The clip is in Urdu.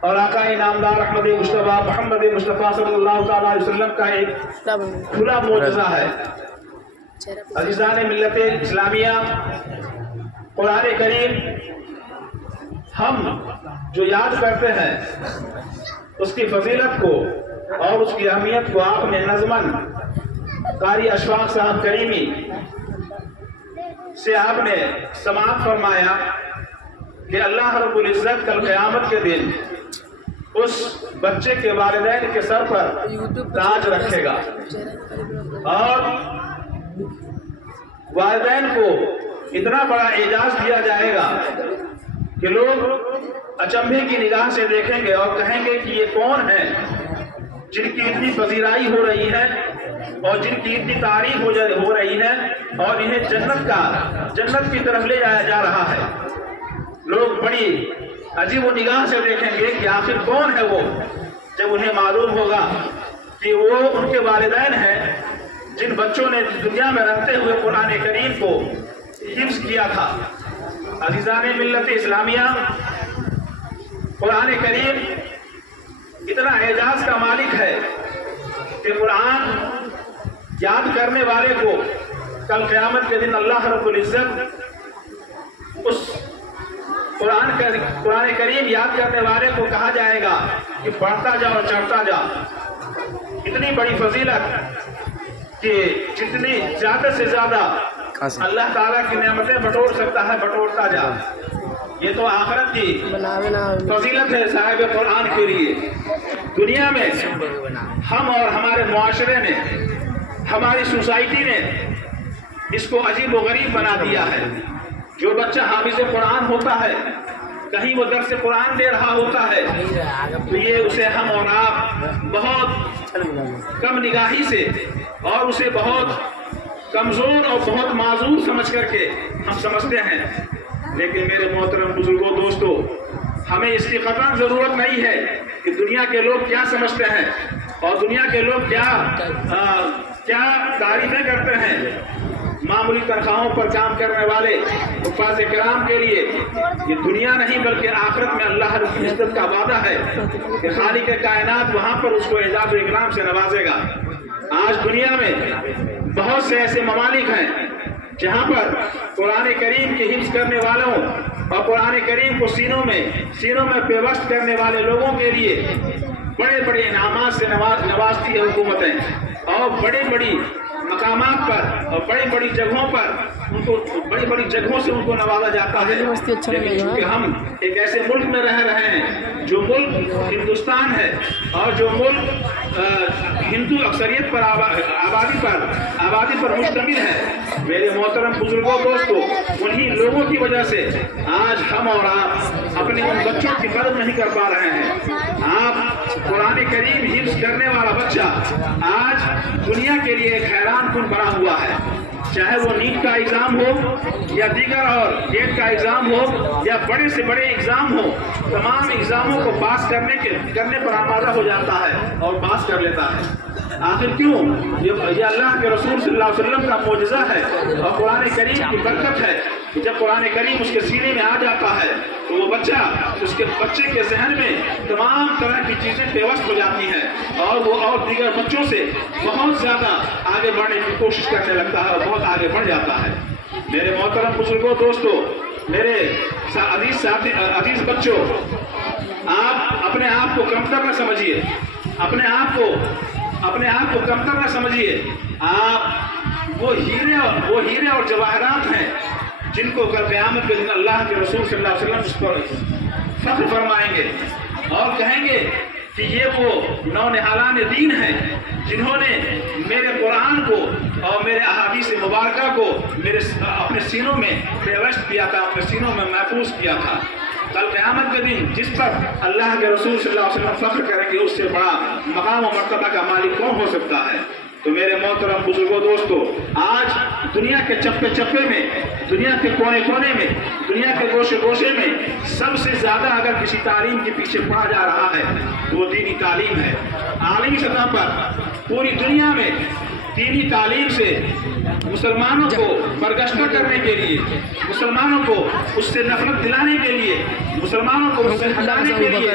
اور آقا نامدار احمد مصطفیٰ محمد مصطفیٰ صلی اللہ تعالیٰ علیہ وسلم کا ایک کھلا معجزہ ہے۔ عزیزان ملت اسلامیہ، قرآن کریم ہم جو یاد کرتے ہیں اس کی فضیلت کو اور اس کی اہمیت کو آپ نے نظمن قاری اشفاق صاحب کریمی سے آپ نے سماعت فرمایا کہ اللہ رب العزت کل قیامت کے دن اس بچے کے والدین کے سر پر تاج رکھے گا اور والدین کو اتنا بڑا اعزاز دیا جائے گا کہ لوگ اچنبھے کی نگاہ سے دیکھیں گے اور کہیں گے کہ یہ کون ہے جن کی اتنی پذیرائی ہو رہی ہے اور جن کی اتنی تعریف ہو رہی ہے اور انہیں جنت کی طرف لے جایا جا رہا ہے۔ لوگ بڑی عجیب و نگاہ سے دیکھیں گے کہ آخر کون ہے وہ، جب انہیں معلوم ہوگا کہ وہ ان کے والدین ہیں جن بچوں نے دنیا میں رہتے ہوئے قرآن کریم کو حفظ کیا تھا۔ عزیزان ملت اسلامیہ، قرآن کریم اتنا اعجاز کا مالک ہے کہ قرآن یاد کرنے والے کو کل قیامت کے دن اللہ رب العزت اس قرآن کریم یاد کرنے والے کو کہا جائے گا کہ پڑھتا جا اور چڑھتا جا۔ اتنی بڑی فضیلت کہ جتنی زیادہ سے زیادہ اللہ تعالیٰ کی نعمتیں بٹور سکتا ہے بٹورتا جا۔ یہ تو آخرت کی فضیلت ہے صاحب قرآن کے لیے۔ دنیا میں ہم اور ہمارے معاشرے نے، ہماری سوسائٹی نے اس کو عجیب و غریب بنا دیا ہے۔ جو بچہ حافظ قرآن ہوتا ہے، کہیں وہ درس قرآن دے رہا ہوتا ہے تو یہ اسے ہم اور آپ بہت کم نگاہی سے اور اسے بہت کمزور اور بہت معذور سمجھ کر کے ہم سمجھتے ہیں۔ لیکن میرے محترم بزرگوں، دوستو، ہمیں اس کی قطعاً ضرورت نہیں ہے کہ دنیا کے لوگ کیا سمجھتے ہیں اور دنیا کے لوگ کیا تعریفیں کرتے ہیں۔ معمولی تنخواہوں پر کام کرنے والے حفاظ کرام کے لیے یہ دنیا نہیں بلکہ آخرت میں اللہ رب العزت کا وعدہ ہے کہ خالق کائنات وہاں پر اس کو اعزاز و اکرام سے نوازے گا۔ آج دنیا میں بہت سے ایسے ممالک ہیں جہاں پر قرآن کریم کی حفظ کرنے والوں اور قرآن کریم کو سینوں میں پیوست کرنے والے لوگوں کے لیے بڑے بڑے انعامات سے نوازتی ہے حکومتیں، اور بڑی مقامات پر اور بڑی جگہوں پر ان کو بڑی جگہوں سے ان کو نوازا جاتا ہے۔ لیکن چونکہ ہم ایک ایسے ملک میں رہ رہے ہیں جو ملک ہندوستان ہے اور جو ملک ہندو اکثریت پر آبادی پر مشتمل ہے، میرے محترم بزرگوں، دوستوں، انہی لوگوں کی وجہ سے آج ہم اور آپ اپنے ان بچوں کی قدر نہیں کر پا رہے ہیں۔ آپ قرآن کریم حفظ کرنے والا بچہ آج دنیا کے لیے ایک حیران کن بنا ہوا ہے، چاہے وہ نیٹ کا ایگزام ہو یا دیگر اور گیٹ کا ایگزام ہو یا بڑے سے بڑے ایگزام ہو، تمام ایگزاموں کو پاس کرنے پر آمادہ ہو جاتا ہے اور پاس کر لیتا ہے۔ آخر کیوں؟ یہ اللہ کے رسول صلی اللہ علیہ وسلم کا معجزہ ہے اور قرآن کریم کی برکت ہے کہ جب قرآن کریم اس کے سینے میں آ جاتا ہے تو وہ بچے کے ذہن میں تمام طرح کی چیزیں پیوست ہو جاتی ہیں اور وہ اور دیگر بچوں سے بہت زیادہ آگے بڑھنے کی کوشش کرنے لگتا ہے اور بہت آگے بڑھ جاتا ہے۔ میرے محترم بزرگوں، دوستوں، میرے عزیز بچوں، آپ اپنے آپ کو کمتر نہ سمجھیے، اپنے آپ کو کمتر نہ سمجھیے۔ آپ وہ ہیرے اور جواہرات ہیں جن کو کل قیامت کے دن اللہ کے رسول صلی اللہ علیہ وسلم اس پر فخر فرمائیں گے اور کہیں گے کہ یہ وہ نونہالان دین ہیں جنہوں نے میرے قرآن کو اور میرے احادیث مبارکہ کو اپنے سینوں میں پیوست کیا تھا، اپنے سینوں میں محفوظ کیا تھا۔ کل قیامت کے دن جس پر اللہ کے رسول صلی اللہ علیہ وسلم فخر کریں گے، اس سے بڑا مقام و مرتبہ کا مالک کون ہو سکتا ہے؟ تو میرے محترم بزرگوں، دوستو، آج دنیا کے چپے چپے میں، دنیا کے کونے کونے میں، دنیا کے گوشے گوشے میں سب سے زیادہ اگر کسی تعلیم کے پیچھے پڑا جا رہا ہے تو وہ دینی تعلیم ہے۔ عالمی سطح پر پوری دنیا میں دینی تعلیم سے مسلمانوں کو برگشتہ کرنے کے لیے، مسلمانوں کو اس سے نفرت دلانے کے لیے، مسلمانوں کو اس سے ہٹانے کے لیے